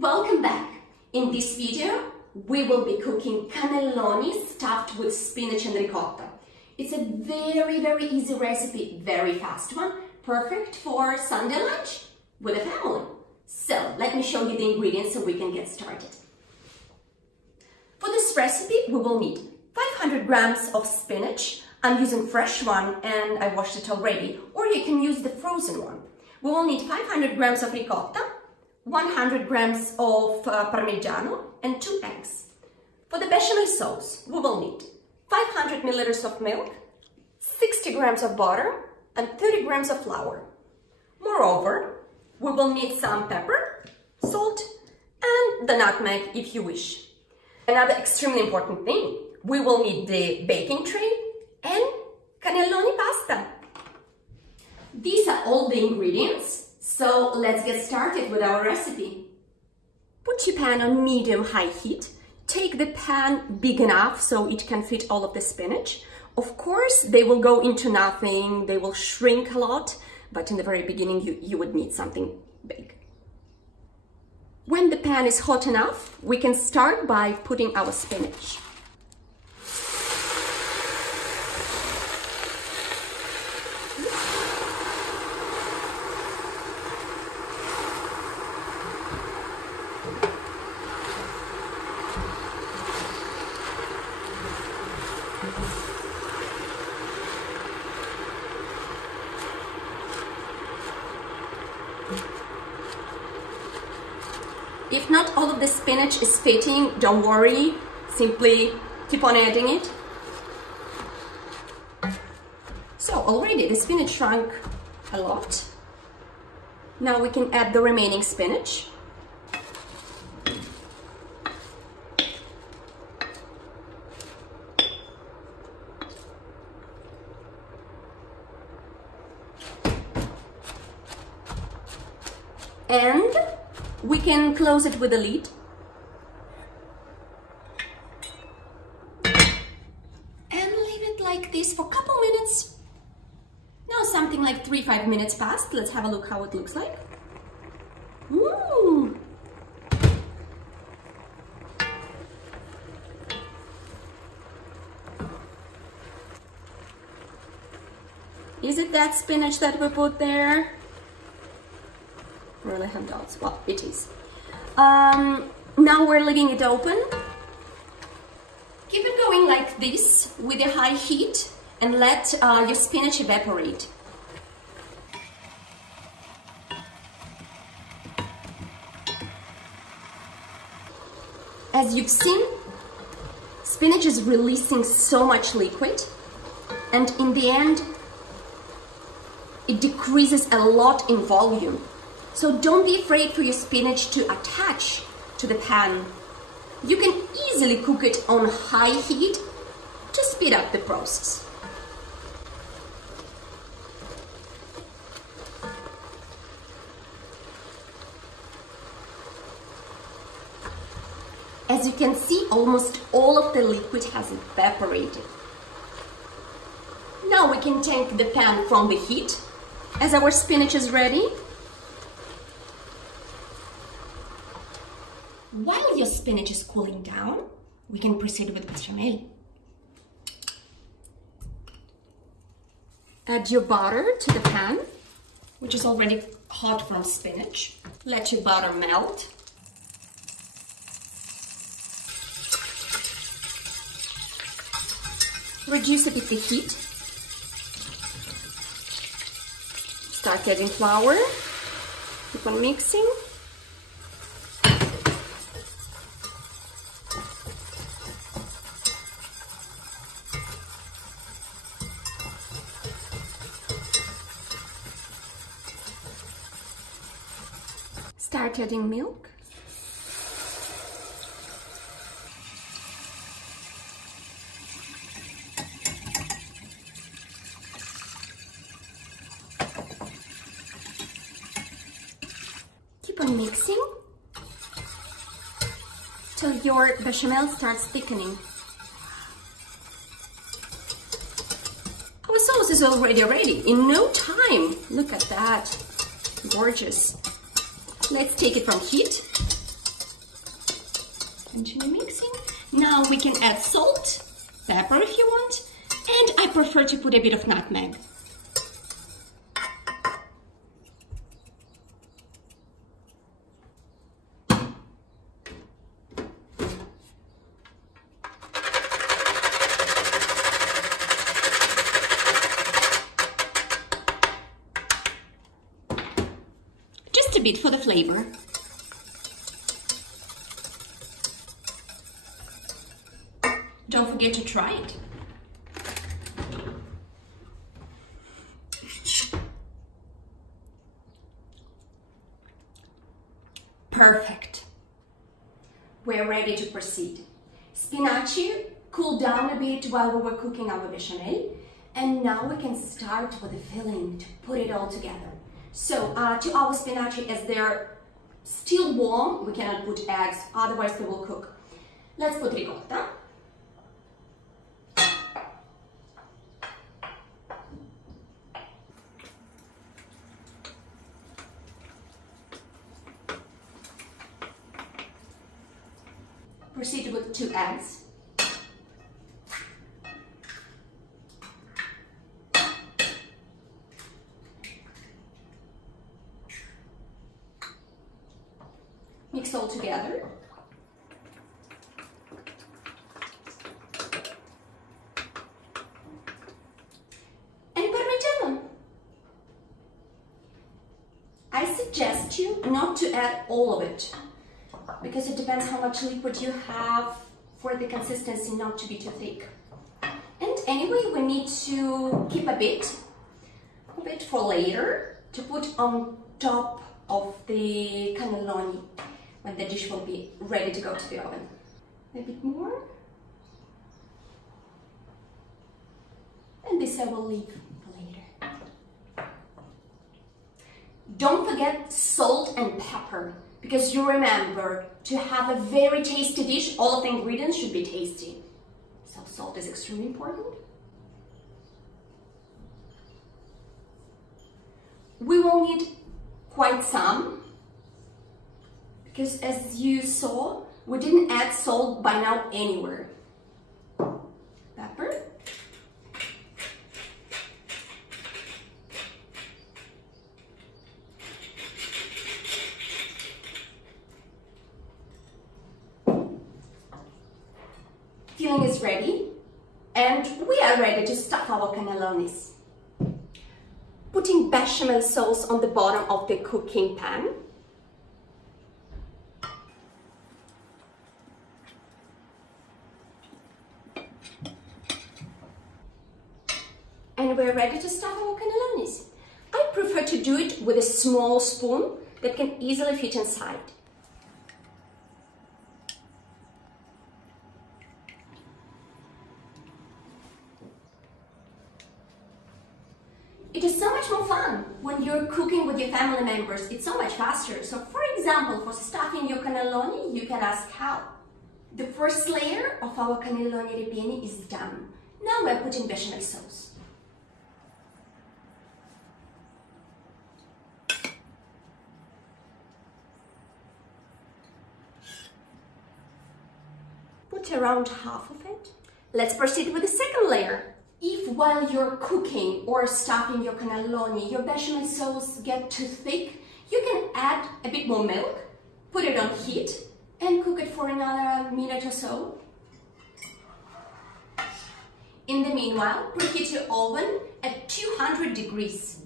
Welcome back! In this video, we will be cooking cannelloni stuffed with spinach and ricotta. It's a very easy recipe, very fast one, perfect for Sunday lunch with a family. So let me show you the ingredients so we can get started. For this recipe, we will need 500 grams of spinach. I'm using fresh one and I washed it already, or you can use the frozen one. We will need 500 grams of ricotta, 100 grams of Parmesan and 2 eggs. For the bechamel sauce, we will need 500 milliliters of milk, 60 grams of butter and 30 grams of flour. Moreover, we will need some pepper, salt and the nutmeg if you wish. Another extremely important thing, we will need the baking tray and cannelloni pasta. These are all the ingredients. So let's get started with our recipe. Put your pan on medium-high heat. Take the pan big enough so it can fit all of the spinach. Of course, they will go into nothing, they will shrink a lot, but in the very beginning you would need something big. When the pan is hot enough, we can start by putting our spinach. If not all of the spinach is fitting, don't worry, simply keep on adding it. So already the spinach shrunk a lot. Now we can add the remaining spinach. And we can close it with a lid. And leave it like this for a couple minutes. Now something like 3-5 minutes passed. Let's have a look how it looks like. Ooh. Is it that spinach that we put there? Really have doubts. Well, it is. Now we're leaving it open. Keep it going like this with a high heat and let your spinach evaporate. As you've seen, spinach is releasing so much liquid, and in the end, it decreases a lot in volume. So don't be afraid for your spinach to attach to the pan. You can easily cook it on high heat to speed up the process. As you can see, almost all of the liquid has evaporated. Now we can take the pan from the heat as our spinach is ready. While your spinach is cooling down, we can proceed with bechamel. Add your butter to the pan, which is already hot from spinach. Let your butter melt. Reduce a bit the heat. Start adding flour. Keep on mixing. Start adding milk. Keep on mixing till your bechamel starts thickening. Our sauce is already ready in no time. Look at that. Gorgeous. Let's take it from heat Continue mixing. Now we can add salt, pepper if you want, and I prefer to put a bit of nutmeg. Just a bit for the flavor. Don't forget to try it. Perfect. We're ready to proceed. Spinach cooled down a bit while we were cooking our bechamel, and now we can start with the filling to put it all together. So to our spinach, as they're still warm, we cannot put eggs, otherwise they will cook. Let's put ricotta. Proceed with 2 eggs. Mix all together. And Parmesan. I suggest you not to add all of it, because it depends how much liquid you have for the consistency not to be too thick. And anyway, we need to keep a bit for later to put on top of the cannelloni when the dish will be ready to go to the oven. A bit more. And this I will leave for later. Don't forget salt and pepper, because you remember, to have a very tasty dish, all of the ingredients should be tasty. So salt is extremely important. We will need quite some, because as you saw, we didn't add salt by now anywhere. Pepper. Filling is ready, and we are ready to stuff our cannellonis. Putting bechamel sauce on the bottom of the cooking pan. And we're ready to stuff our cannellonis. I prefer to do it with a small spoon that can easily fit inside. It is so much more fun when you're cooking with your family members. It's so much faster. So for example, for stuffing your cannelloni, you can ask how. The first layer of our cannelloni ripieni is done. Now we're putting bechamel sauce. Put around half of it. Let's proceed with the second layer. If while you're cooking or stuffing your cannelloni, your bechamel sauce get too thick, you can add a bit more milk, put it on heat, and cook it for another minute or so. In the meanwhile, preheat your oven at 200 degrees.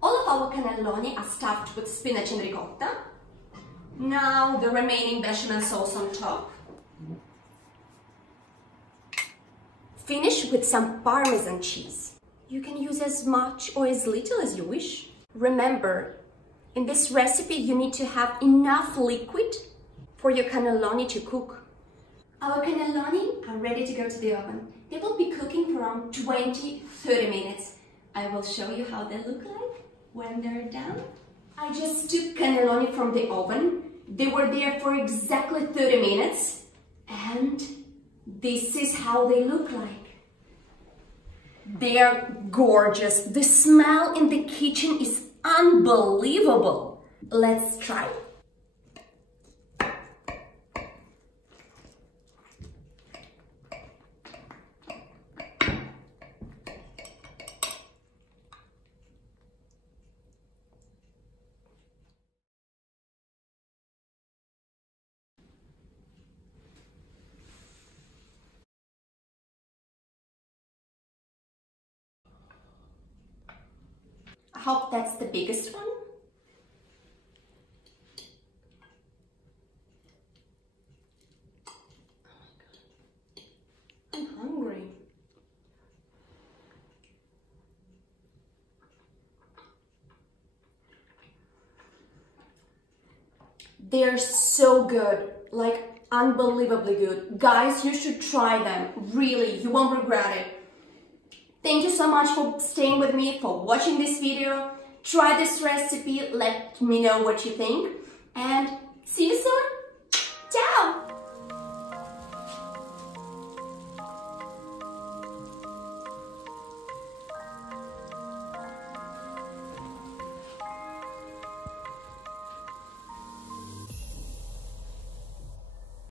All of our cannelloni are stuffed with spinach and ricotta. Now the remaining bechamel sauce on top. Finish with some Parmesan cheese. You can use as much or as little as you wish. Remember, in this recipe you need to have enough liquid for your cannelloni to cook. Our cannelloni are ready to go to the oven. They will be cooking for around 20-30 minutes. I will show you how they look like when they're done. I just took cannelloni from the oven. They were there for exactly 30 minutes, and this is how they look like. They are gorgeous. The smell in the kitchen is unbelievable. Let's try. hope that's the biggest one. I'm hungry. They're so good, like unbelievably good. Guys, you should try them. Really, you won't regret it. Thank you so much for staying with me, for watching this video. Try this recipe, let me know what you think, and